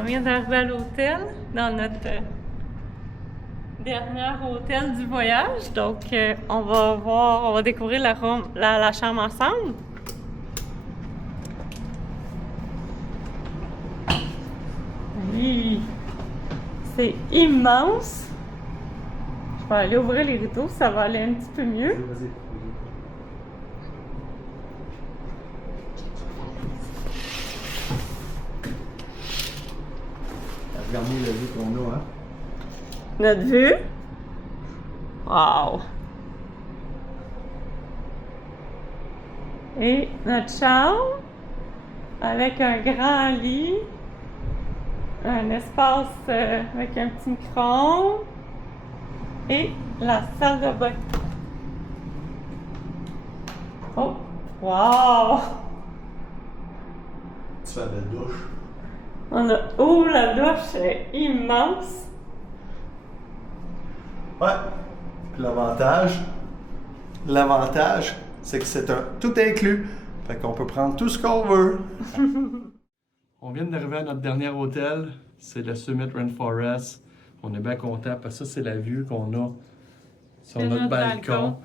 On vient d'arriver à l'hôtel, dans notre dernier hôtel du voyage. Donc, on va découvrir la chambre ensemble. Oui, c'est immense. Je vais aller ouvrir les rideaux, ça va aller un petit peu mieux. Regardez la vue qu'on a, hein? Notre vue. Wow! Et notre chambre avec un grand lit, un espace avec un petit micro-ondes et la salle de bain. Oh! Wow! Tu fais la douche. Oh, la douche est immense! Ouais. Puis l'avantage, c'est que c'est un tout inclus. Fait qu'on peut prendre tout ce qu'on veut. On vient d'arriver à notre dernier hôtel. C'est le Summit Rainforest. On est bien content parce que ça, c'est la vue qu'on a sur notre balcon.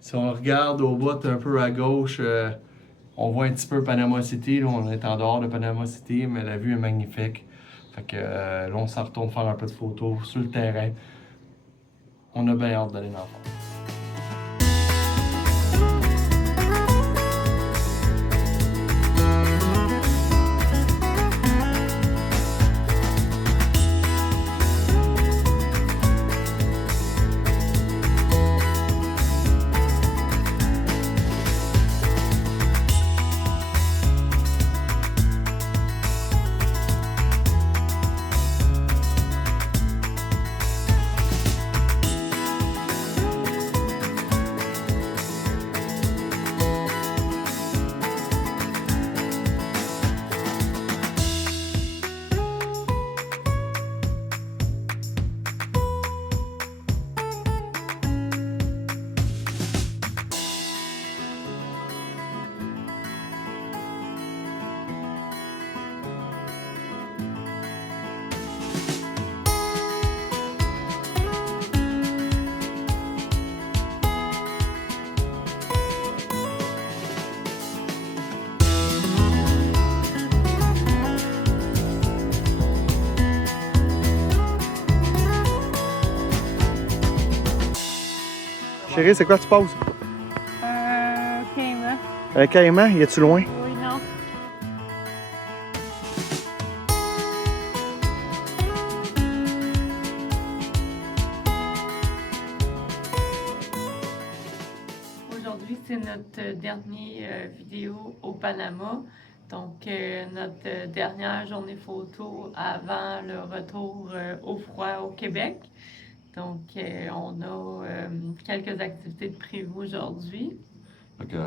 Si on regarde au bout un peu à gauche, on voit un petit peu Panama City. Là, on est en dehors de Panama City, mais la vue est magnifique. Fait que là, on s'en retourne faire un peu de photos sur le terrain. On a bien hâte d'aller dans le fond. Chérie, c'est quoi tu poses? Caïman. Un caïman, y est-tu loin? Oui, non. Aujourd'hui, c'est notre dernière vidéo au Panama. Donc, notre dernière journée photo avant le retour au froid au Québec. Donc, on a quelques activités de prévues aujourd'hui.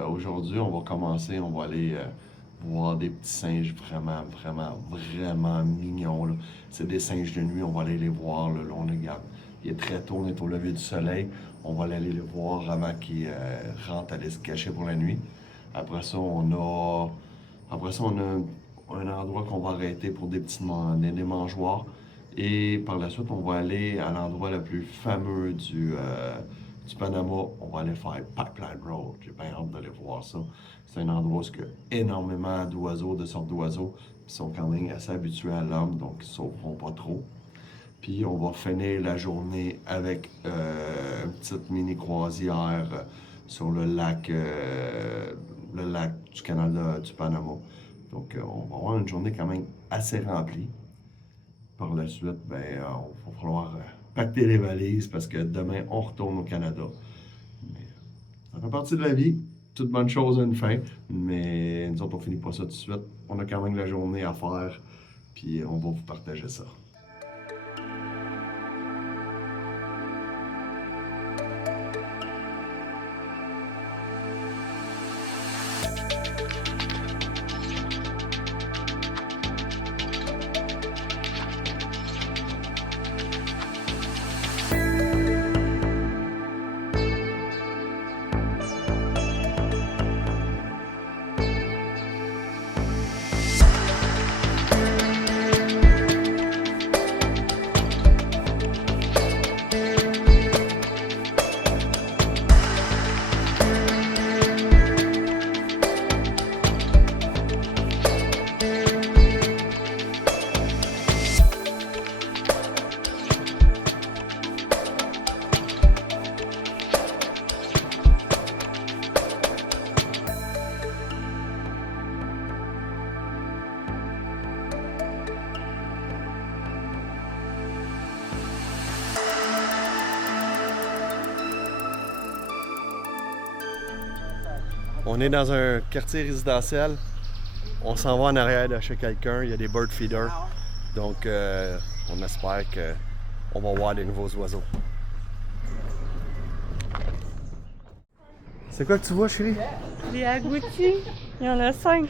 Aujourd'hui, on va commencer, on va aller voir des petits singes vraiment mignons. Là. C'est des singes de nuit, on va aller les voir. Là, il est très tôt, on est au lever du soleil. On va aller les voir avant qu'ils rentrent aller se cacher pour la nuit. Après ça, on a un endroit qu'on va arrêter pour des mangeoires. Et par la suite, on va aller à l'endroit le plus fameux du Panama. On va aller faire Pipeline Road. J'ai bien hâte d'aller voir ça. C'est un endroit où il y a énormément d'oiseaux, de sortes d'oiseaux, qui sont quand même assez habitués à l'homme, donc ils ne sauveront pas trop. Puis on va finir la journée avec une petite mini-croisière sur le lac du canal du Panama. Donc on va avoir une journée quand même assez remplie. Par la suite, il va falloir pacter les valises parce que demain, on retourne au Canada. Mais, ça fait partie de la vie. Toute bonne chose a une fin. Mais nous autres, on finit pas ça tout de suite. On a quand même la journée à faire. Puis on va vous partager ça. On est dans un quartier résidentiel. On s'en va en arrière de chez quelqu'un. Il y a des bird feeders. Donc, on espère qu'on va voir des nouveaux oiseaux. C'est quoi que tu vois, chérie? Des agoutis. Il y en a 5.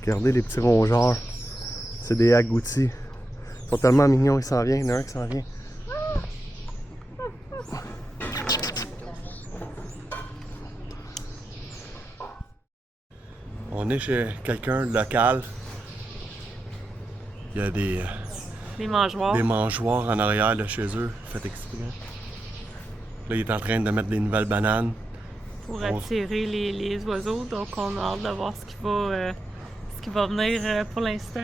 Regardez les petits rongeurs. C'est des agoutis. Ils sont tellement mignons, ils s'en viennent. Il y en a un qui s'en vient. On est chez quelqu'un de local. Il y a des mangeoires en arrière de chez eux. Faites exprès. Là, il est en train de mettre des nouvelles bananes. Pour attirer les oiseaux. Donc, on a hâte de voir ce qui va venir. Pour l'instant,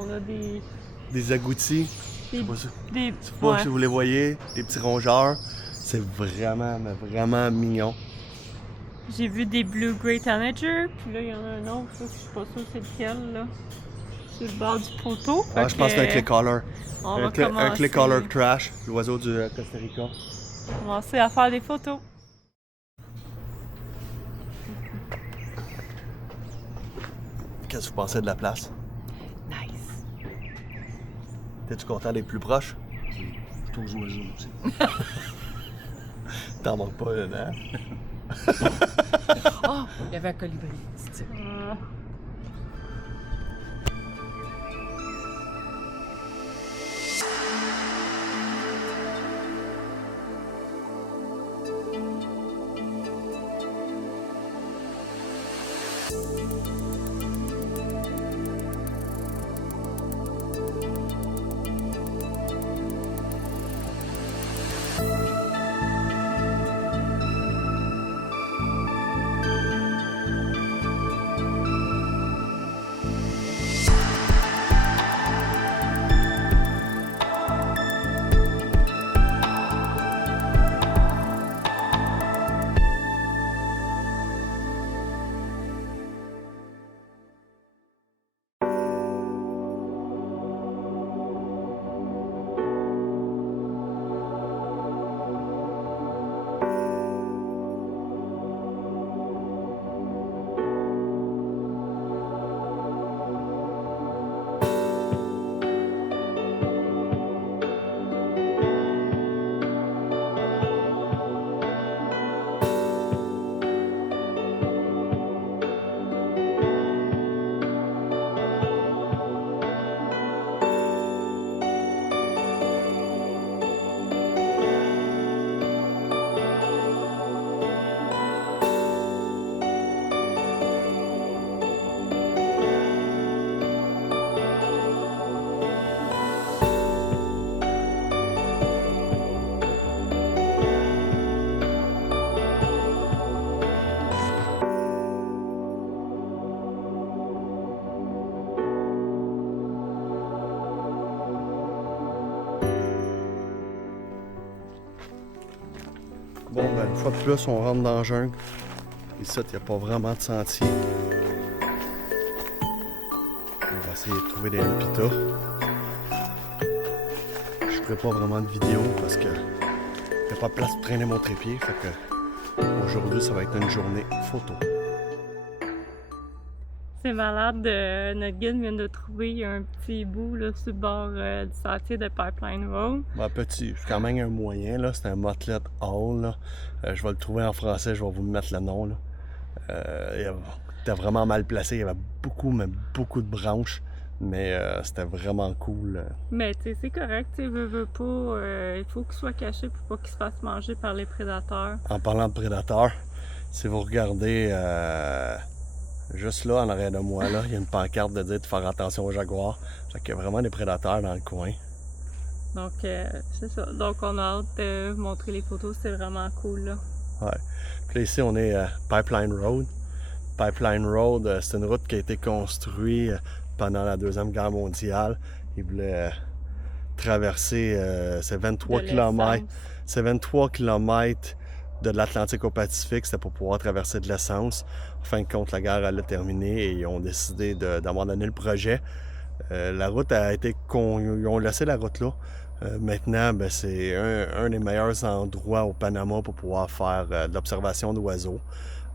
on a des agoutis. Je sais pas ouais. si vous les voyez. Des petits rongeurs. C'est vraiment, mais vraiment mignon. J'ai vu des Blue Grey Tanager, puis là, il y en a un autre, ça, je suis pas sûre c'est lequel, là. Sur le bord du poteau. Ouais, je pense que c'est un Claycaller. Un Claycaller Trash, l'oiseau du Costa Rica. On va commencer à faire des photos. Qu'est-ce que vous pensez de la place? Nice. T'es-tu content d'être plus proche? Ton oiseau aussi. T'en manques pas un, hein? Oh, il y avait un colibri. C'est ça. Bon, ben, une fois de plus, on rentre dans la jungle. Ici, il n'y a pas vraiment de sentier. On va essayer de trouver des habitats. Je ferai pas vraiment de vidéo parce que il n'y a pas de place pour traîner mon trépied. Fait que aujourd'hui, ça va être une journée photo. C'est malade, notre guide vient de trouver un petit bout là, sur le bord du sentier de Pipeline Road. Ben, petit, c'est quand même un moyen, là. C'est un Motlet Hall, là. Je vais le trouver en français, je vais vous mettre le nom, là. C'était vraiment mal placé, il y avait beaucoup, mais beaucoup de branches. Mais c'était vraiment cool. Mais tu sais, c'est correct, tu veux pas. Il faut qu'il soit caché pour pas qu'il se fasse manger par les prédateurs. En parlant de prédateurs, si vous regardez juste là, en arrière de moi, là, il y a une pancarte de dire de faire attention aux jaguars. Fait qu'il y a vraiment des prédateurs dans le coin. Donc, c'est ça. Donc, on a hâte de vous montrer les photos, c'est vraiment cool, là. Ouais. Puis là, ici, on est Pipeline Road. Pipeline Road, c'est une route qui a été construite pendant la Deuxième Guerre mondiale. Ils voulaient traverser ces 23 km. C'est 23 km de l'Atlantique au Pacifique. C'était pour pouvoir traverser de l'essence. En fin de compte, la guerre allait terminer et ils ont décidé d'abandonner le projet. La route a été... Ils ont laissé la route là. Maintenant, ben, c'est un des meilleurs endroits au Panama pour pouvoir faire de l'observation d'oiseaux.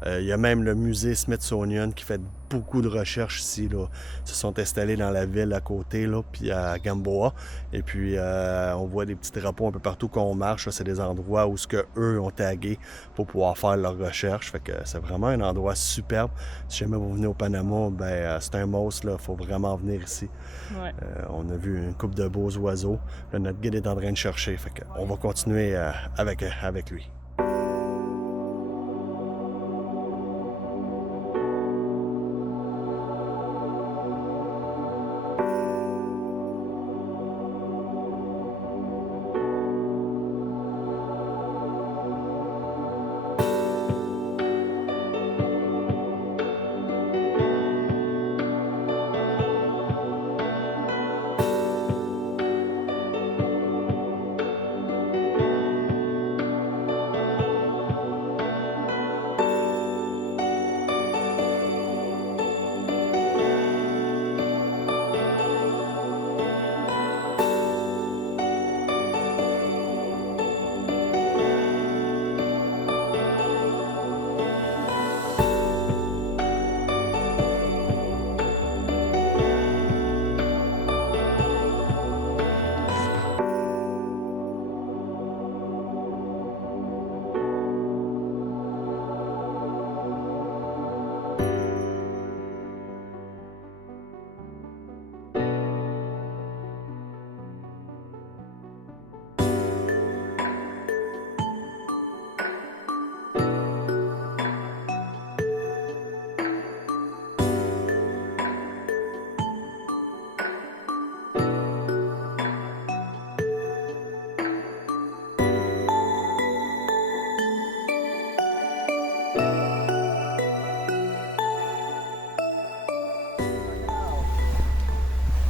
Il y a même le musée Smithsonian qui fait beaucoup de recherches ici. Là. Ils se sont installés dans la ville à côté, là, puis à Gamboa. Et puis, on voit des petits drapeaux un peu partout qu'on marche. C'est des endroits où ce que eux ont tagué pour pouvoir faire leurs recherches. Fait que c'est vraiment un endroit superbe. Si jamais vous venez au Panama, ben, c'est un must. Il faut vraiment venir ici. Ouais. On a vu une couple de beaux oiseaux. Là, notre guide est en train de chercher. Fait que on va continuer avec lui.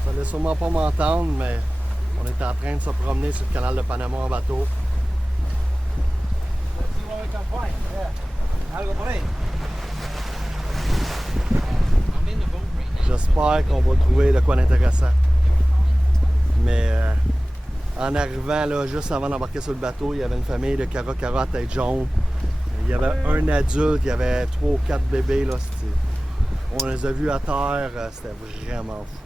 Vous allez sûrement pas m'entendre, mais on est en train de se promener sur le canal de Panama en bateau. J'espère qu'on va trouver de quoi d'intéressant. Mais en arrivant, là, juste avant d'embarquer sur le bateau, il y avait une famille de Cara à tête jaune. Il y avait un adulte, il y avait 3 ou 4 bébés. Là, on les a vus à terre, c'était vraiment fou.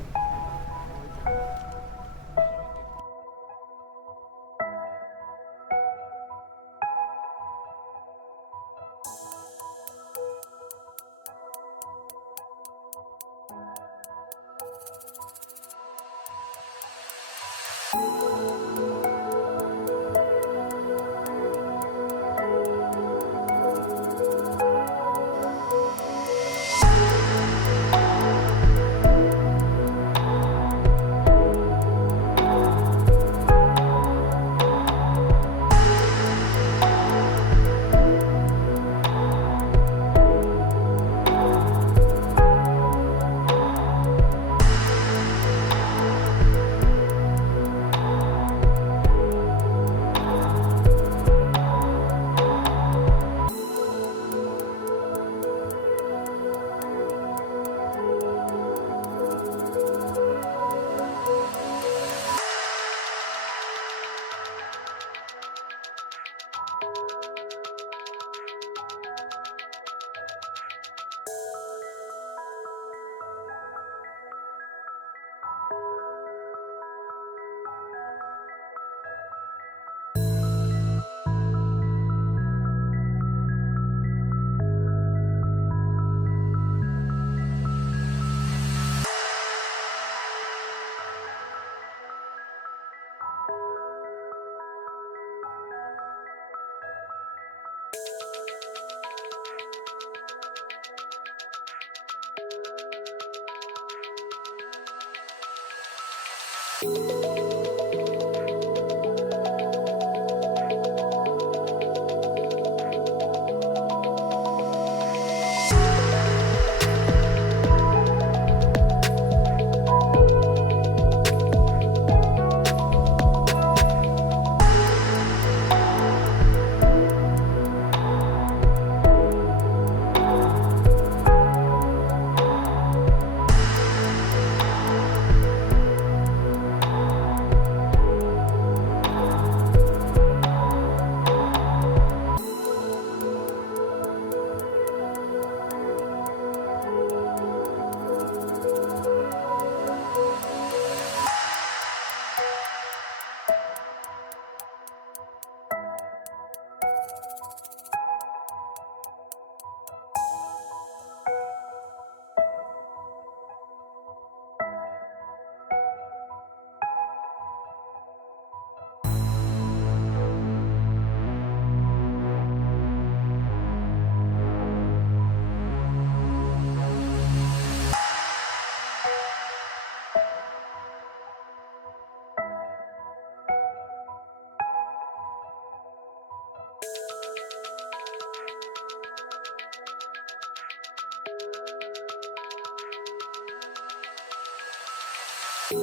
C'est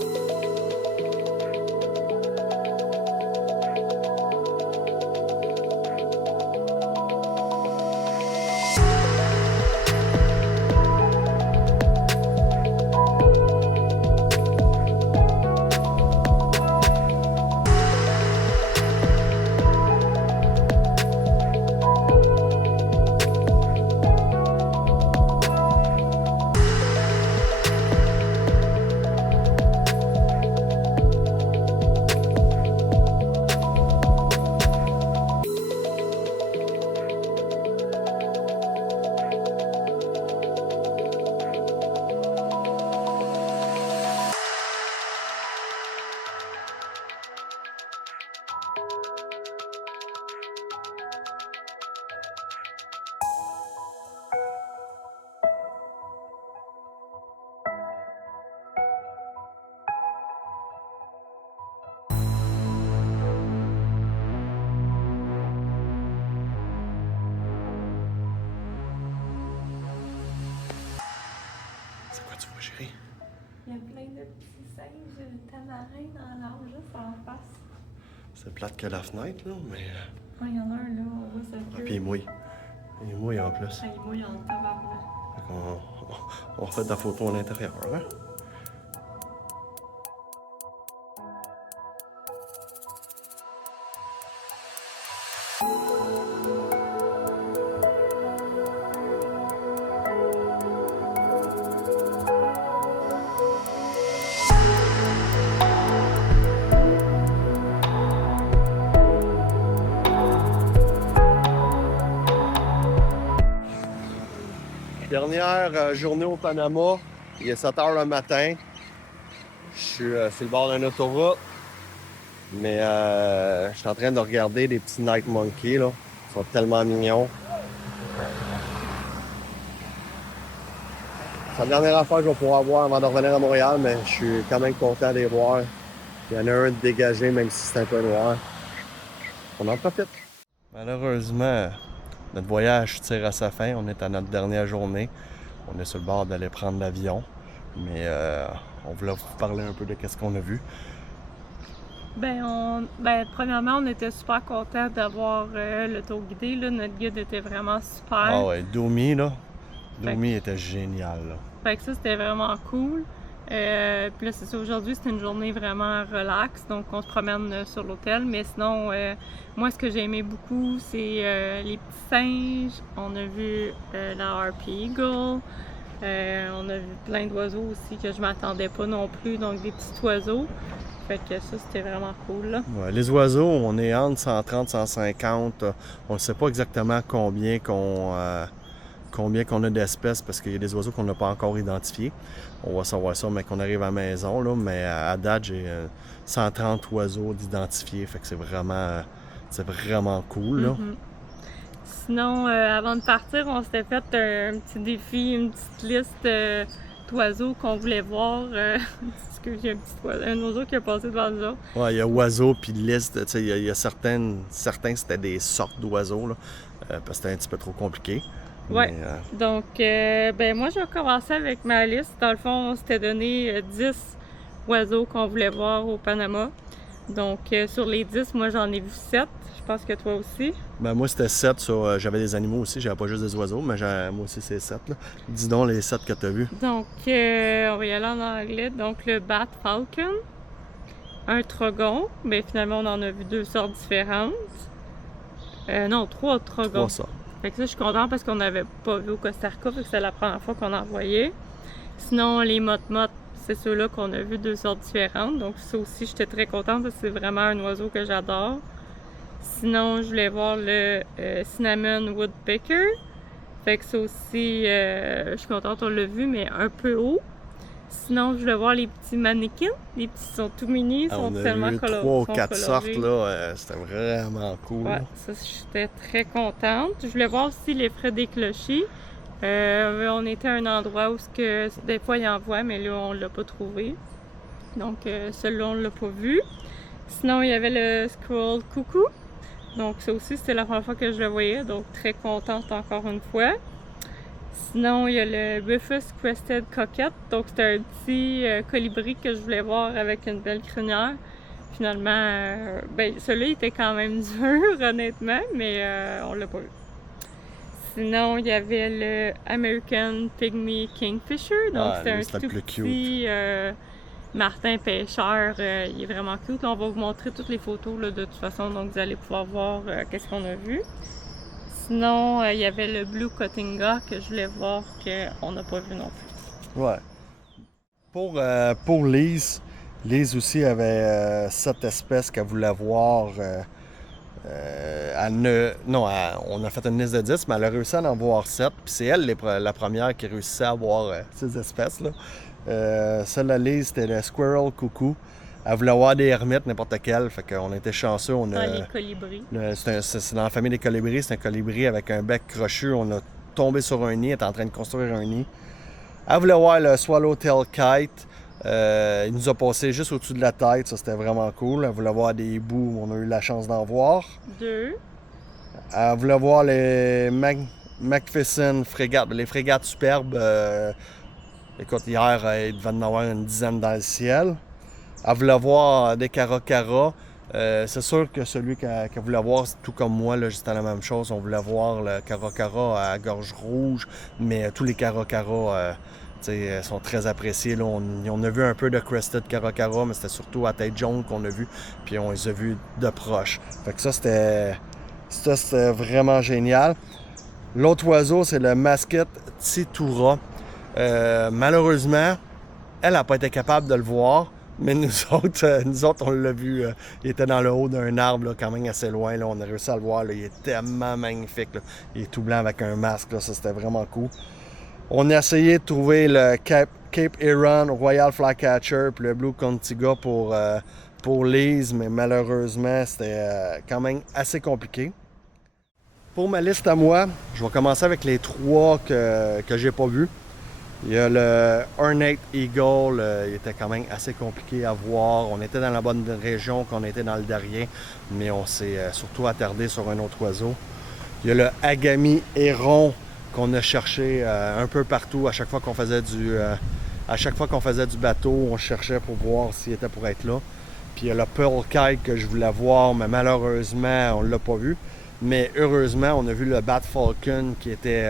quoi tu vois, chérie? Il y a plein de petits singes tamarins dans l'arbre juste en face. C'est plate que la fenêtre, là, mais... Oh, il y en a un là, on voit sa Ah, queue. puis il mouille. Il mouille en plus. Ah, il mouille en tabarnak. Fait qu'on refait de la photo à l'intérieur, hein? Dernière journée au Panama, il est 7 h le matin. Je suis sur le bord d'une autoroute, mais je suis en train de regarder des petits night monkeys, là. Ils sont tellement mignons. C'est la dernière affaire que je vais pouvoir voir avant de revenir à Montréal, mais je suis quand même content de les voir. Il y en a un dégagé, même si c'est un peu noir. On en profite. Malheureusement, notre voyage tire à sa fin. On est à notre dernière journée. On est sur le bord d'aller prendre l'avion. Mais on voulait vous parler un peu de ce qu'on a vu. Premièrement, on était super contents d'avoir le tour guidé. Là. Notre guide était vraiment super. Ah ouais, Domi, là. Domi était génial, là. Fait que ça, c'était vraiment cool. Puis là, c'est ça, aujourd'hui, c'était une journée vraiment relax, donc on se promène sur l'hôtel. Mais sinon, moi, ce que j'ai aimé beaucoup, c'est les petits singes. On a vu la Harpy Eagle. On a vu plein d'oiseaux aussi que je m'attendais pas non plus, donc des petits oiseaux. Fait que ça, c'était vraiment cool, là. Ouais, les oiseaux, on est entre 130 150. On ne sait pas exactement combien qu'on a d'espèces parce qu'il y a des oiseaux qu'on n'a pas encore identifiés. On va savoir ça, mais qu'on arrive à la maison, là. Mais à date, j'ai 130 oiseaux d'identifiés. Fait que c'est vraiment cool, là. Mm-hmm. Sinon, avant de partir, on s'était fait un petit défi, une petite liste d'oiseaux qu'on voulait voir. J'ai un oiseau qui a passé devant nous autres. Ouais, il y a oiseaux puis liste. Il y a certains c'était des sortes d'oiseaux, là, parce que c'était un petit peu trop compliqué. Ouais. Donc, moi, je vais commencer avec ma liste. Dans le fond, on s'était donné 10 oiseaux qu'on voulait voir au Panama. Donc, sur les 10, moi, j'en ai vu 7. Je pense que toi aussi. Ben, moi, c'était 7. J'avais des animaux aussi. J'avais pas juste des oiseaux, mais moi aussi, c'est 7. Là. Dis donc les 7 que tu as vus. Donc, on va y aller en anglais. Donc, le Bat Falcon, un trogon. Mais finalement, on en a vu 2 sortes différentes. Non, 3 trogons. 3 sortes. Fait que ça, je suis contente parce qu'on n'avait pas vu au Costa Rica, fait que c'est la première fois qu'on en voyait. Sinon, les mottes-mottes, c'est ceux-là qu'on a vu 2 sortes différentes. Donc ça aussi, j'étais très contente parce que c'est vraiment un oiseau que j'adore. Sinon, je voulais voir le Cinnamon Woodpecker. Fait que ça aussi, je suis contente, on l'a vu, mais un peu haut. Sinon, je voulais voir les petits mannequins. Les petits sont tout mini, sont tellement colorés. On a vu 3 ou 4 sortes, là. C'était vraiment cool. Ouais, ça, j'étais très contente. Je voulais voir aussi les frais des clochers. On était à un endroit où des fois, ils en voient, mais là, on l'a pas trouvé. Donc, celui-là, on l'a pas vu. Sinon, il y avait le Squirrel Coucou. Donc, ça aussi, c'était la première fois que je le voyais. Donc, très contente encore une fois. Sinon, il y a le Rufous Crested Coquette. Donc, c'est un petit colibri que je voulais voir avec une belle crinière. Finalement, celui-là était quand même dur, honnêtement, mais on l'a pas eu. Sinon, il y avait le American Pygmy Kingfisher. Donc, c'est un tout petit martin pêcheur. Il est vraiment cute. Là, on va vous montrer toutes les photos là, de toute façon. Donc, vous allez pouvoir voir qu'est-ce qu'on a vu. Sinon, il y avait le Blue Cotinga que je voulais voir qu'on n'a pas vu non plus. Ouais. Pour Lise, Lise aussi avait 7 espèces qu'elle voulait voir. On a fait une liste de 10, mais elle a réussi à en voir 7. Puis c'est elle la première qui réussissait à avoir ces espèces-là. Celle-là, Lise, c'était le Squirrel Coucou. Elle voulait avoir des hermites, n'importe quelle. Fait qu'on était chanceux. Les colibris. C'est dans la famille des colibris. C'est un colibri avec un bec crochu. On a tombé sur un nid. Elle est en train de construire un nid. Elle voulait voir le Swallowtail Kite. Il nous a passé juste au-dessus de la tête. Ça, c'était vraiment cool. Elle voulait voir des hiboux. On a eu la chance d'en voir. 2. Elle voulait voir les Macpherson frégates. Les frégates superbes. Écoute, hier, il devait en avoir une dizaine dans le ciel. Elle voulait voir des caracaras. C'est sûr que celui qu'elle voulait voir, tout comme moi, c'était la même chose. On voulait voir le caracara à gorge rouge, mais tous les caracaras sont très appréciés. Là. On a vu un peu de crested caracara, mais c'était surtout à tête jaune qu'on a vu, puis on les a vus de proche. Fait que ça, c'était vraiment génial. L'autre oiseau, c'est le Masket Tsitoura. Malheureusement, elle n'a pas été capable de le voir. Mais nous autres, on l'a vu. Il était dans le haut d'un arbre, là, quand même assez loin. Là, on a réussi à le voir. Là, il est tellement magnifique. Là. Il est tout blanc avec un masque. Là, ça, c'était vraiment cool. On a essayé de trouver le Cape Heron Royal Flycatcher puis le Blue Contiga pour Lise, mais malheureusement, c'était quand même assez compliqué. Pour ma liste à moi, je vais commencer avec les 3 que j'ai pas vus. Il y a le Ornate Eagle, il était quand même assez compliqué à voir. On était dans la bonne région qu'on était dans le derrière, mais on s'est surtout attardé sur un autre oiseau. Il y a le Agami Héron qu'on a cherché un peu partout à chaque fois qu'on faisait du bateau, on cherchait pour voir s'il était pour être là. Puis il y a le Pearl Kite que je voulais voir, mais malheureusement, on ne l'a pas vu. Mais heureusement, on a vu le Bat Falcon qui était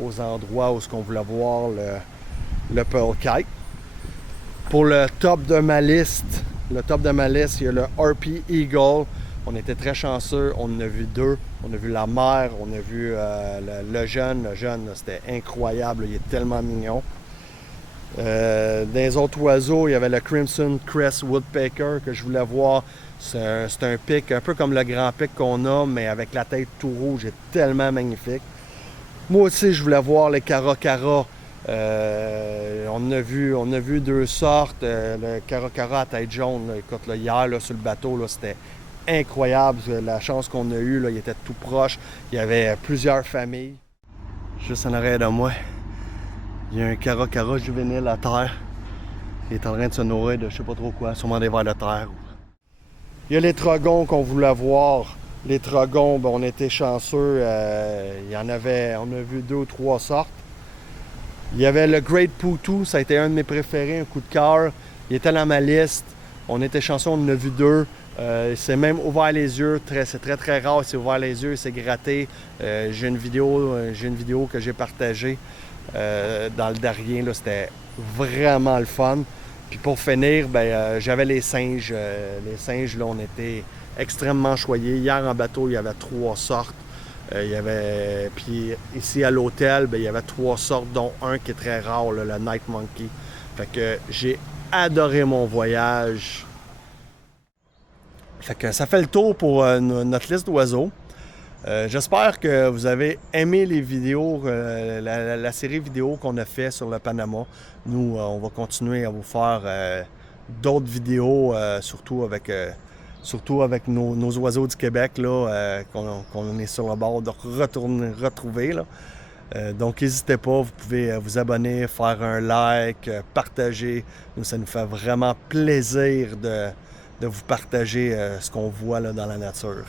aux endroits où on voulait voir le Pearl Kite. Pour le top de ma liste, il y a le Harpy Eagle. On était très chanceux, on en a vu 2. On a vu la mère, on a vu le jeune. Le jeune, là, c'était incroyable, il est tellement mignon. Dans les autres oiseaux, il y avait le Crimson Crest Woodpecker que je voulais voir. C'est un pic un peu comme le grand pic qu'on a, mais avec la tête tout rouge, il est tellement magnifique. Moi aussi, je voulais voir les caracaras. On a vu 2 sortes. Le caracara à tête jaune, là, écoute, là, hier là, sur le bateau, là, c'était incroyable. La chance qu'on a eue, là, il était tout proche. Il y avait plusieurs familles. Juste en arrière de moi, il y a un caracara juvénile à terre. Il est en train de se nourrir de je sais pas trop quoi, sûrement des vers de terre. Il y a les trogons qu'on voulait voir. Les trogons, on était chanceux. On a vu 2 ou 3 sortes. Il y avait le Great Poutou, ça a été un de mes préférés, un coup de cœur. Il était dans ma liste. On était chanceux, on en a vu 2. Il s'est même ouvert les yeux. C'est très très rare, il s'est ouvert les yeux, il s'est gratté. J'ai une vidéo que j'ai partagée dans le derrière. C'était vraiment le fun. Puis pour finir, j'avais les singes. Les singes, là, on était extrêmement choyés. Hier en bateau, il y avait 3 sortes. Puis ici à l'hôtel, il y avait 3 sortes, dont un qui est très rare, là, le Night Monkey. Fait que j'ai adoré mon voyage. Fait que ça fait le tour pour notre liste d'oiseaux. J'espère que vous avez aimé les vidéos, la série vidéo qu'on a fait sur le Panama. Nous, on va continuer à vous faire d'autres vidéos, surtout avec nos oiseaux du Québec là, qu'on est sur le bord de retrouver. Là. Donc, n'hésitez pas, vous pouvez vous abonner, faire un like, partager. Nous, ça nous fait vraiment plaisir de vous partager ce qu'on voit là, dans la nature.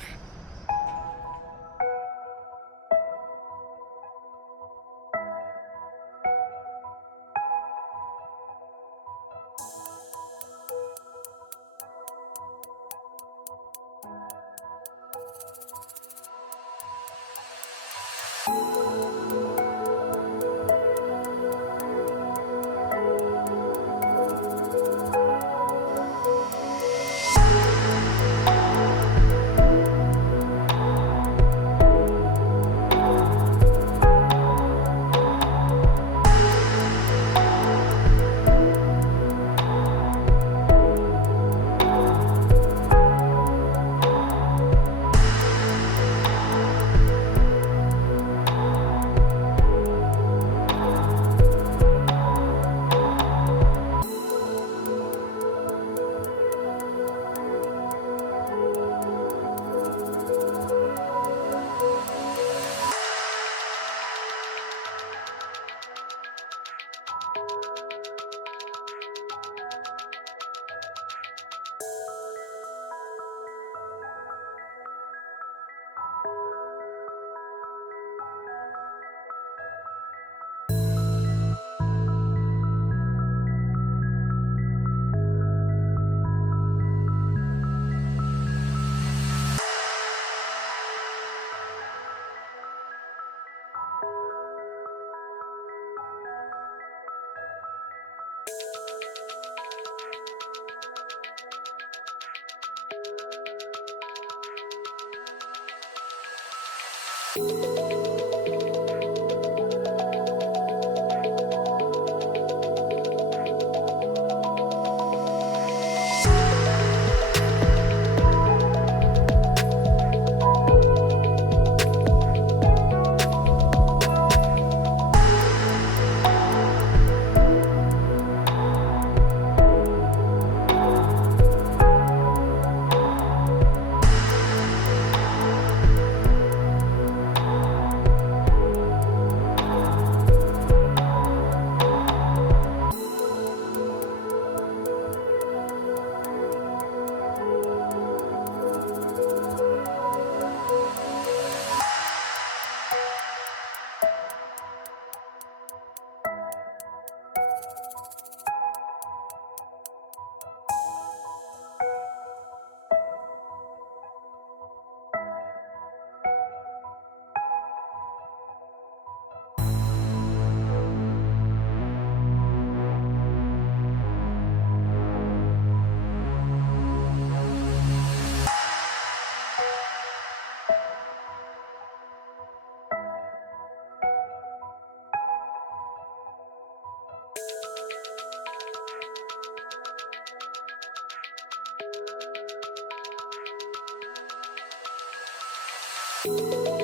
Thank you.